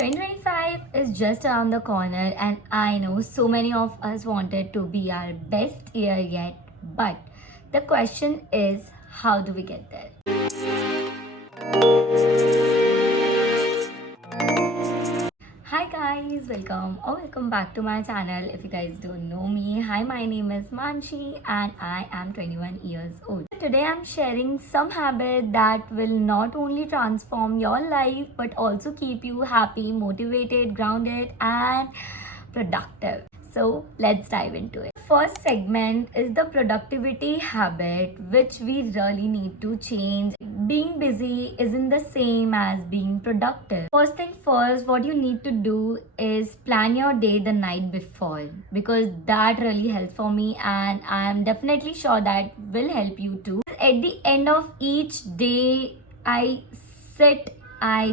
2025 is just around the corner, and I know so many of us wanted to be our best year yet. But the question is, how do we get there? Hi guys, welcome back to my channel. If you guys don't know me, hi, my name is Manshi and I am 21 years old. Today I'm sharing some habit that will not only transform your life but also keep you happy, motivated, grounded and productive. So let's dive into it. First segment is the productivity habit, which we really need to change. Being busy isn't the same as being productive. First thing first, what you need to do is plan your day the night before, because that really helps for me and I'm definitely sure that will help you too. At the end of each day, I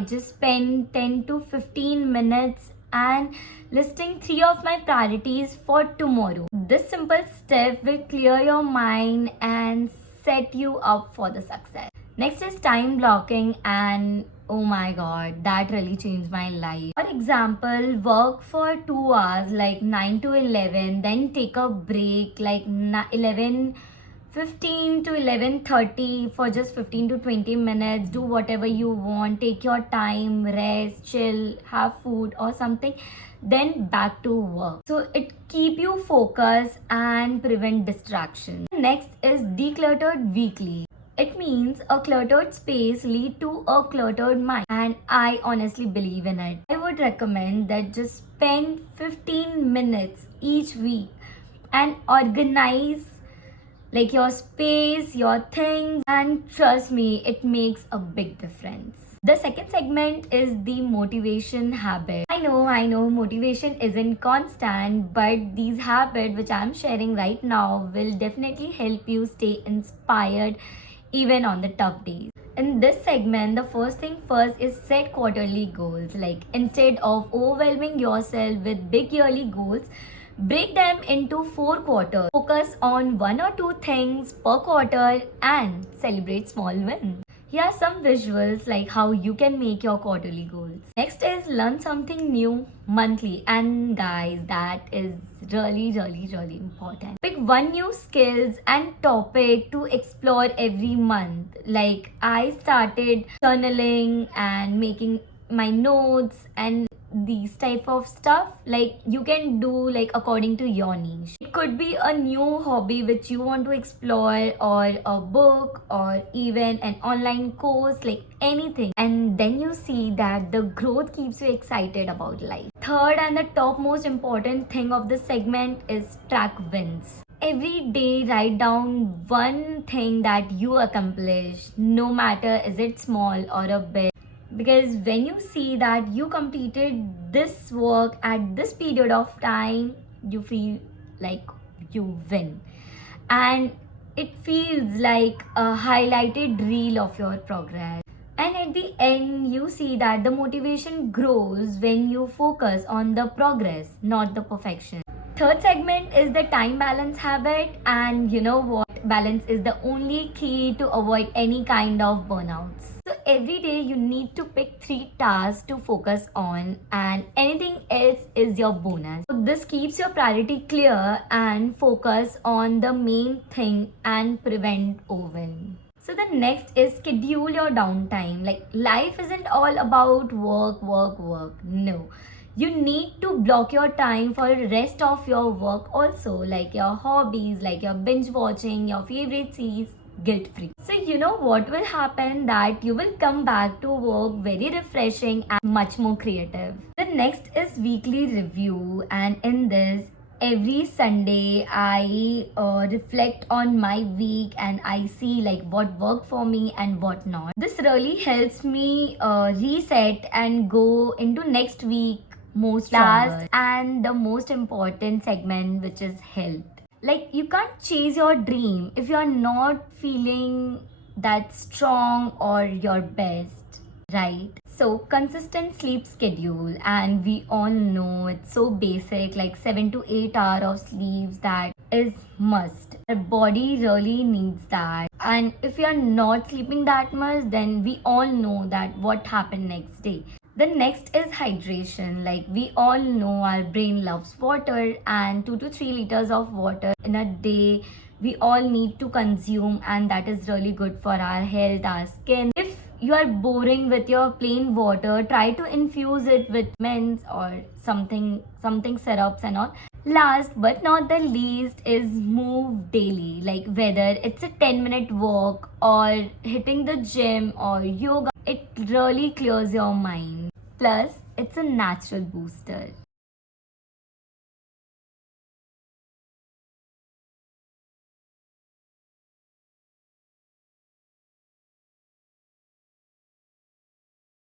just spend 10 to 15 minutes and listing 3 of my priorities for tomorrow. This simple step will clear your mind and set you up for the success. Next is time blocking, and oh my god, that really changed my life. For example, work for 2 hours like 9 to 11, then take a break like 11:15 to 11:30 for just 15 to 20 minutes. Do whatever you want, take your time, rest, chill, have food or something, then back to work. So it keep you focused and prevent distraction. Next is decluttered weekly. It means a cluttered space lead to a cluttered mind, and I honestly believe in it. I would recommend that just spend 15 minutes each week and organize like your space, your things, and trust me, it makes a big difference. The second segment is the motivation habit. I know motivation isn't constant, but these habits which I'm sharing right now will definitely help you stay inspired even on the tough days. In this segment, the first thing first is set quarterly goals. Like, instead of overwhelming yourself with big yearly goals, break them into 4 quarters. Focus on 1 or 2 things per quarter and celebrate small wins. Here are some visuals like how you can make your quarterly goals. Next is learn something new monthly, and guys, that is really important. Pick one new skills and topic to explore every month. Like, I started journaling and making my notes and these type of stuff. Like, you can do like according to your niche. It could be a new hobby which you want to explore, or a book, or even an online course, like anything, and then you see that the growth keeps you excited about life. Third and the top most important thing of this segment is track wins. Every day write down one thing that you accomplished, no matter is it small or a big, because when you see that you completed this work at this period of time, you feel like you win, and it feels like a highlighted reel of your progress. And at the end, you see that the motivation grows when you focus on the progress, not the perfection. Third segment is the time balance habit, and you know what? Balance is the only key to avoid any kind of burnouts. So every day you need to pick 3 tasks to focus on, and anything else is your bonus. So this keeps your priority clear and focus on the main thing and prevent overwhelm. So the next is schedule your downtime. Like, life isn't all about work. No. You need to block your time for the rest of your work also, like your hobbies, like your binge watching, your favorite series, guilt free. So you know what will happen, that you will come back to work very refreshing and much more creative. The next is weekly review, and in this, every Sunday I reflect on my week and I see like what worked for me and what not. This really helps me reset and go into next week more stronger. Last and the most important segment, which is health. Like, you can't chase your dream if you're not feeling that strong or your best, right? So consistent sleep schedule, and we all know it's so basic, like 7 to 8 hours of sleep, that is must. Our body really needs that, and if you're not sleeping that much, then we all know that what happened next day. The next is hydration. Like we all know, our brain loves water, and 2 to 3 liters of water in a day we all need to consume, and that is really good for our health, our skin. If you are boring with your plain water, try to infuse it with mints or something syrups and all. Last but not the least is move daily, like whether it's a 10-minute walk or hitting the gym or yoga, it really clears your mind. Plus, it's a natural booster.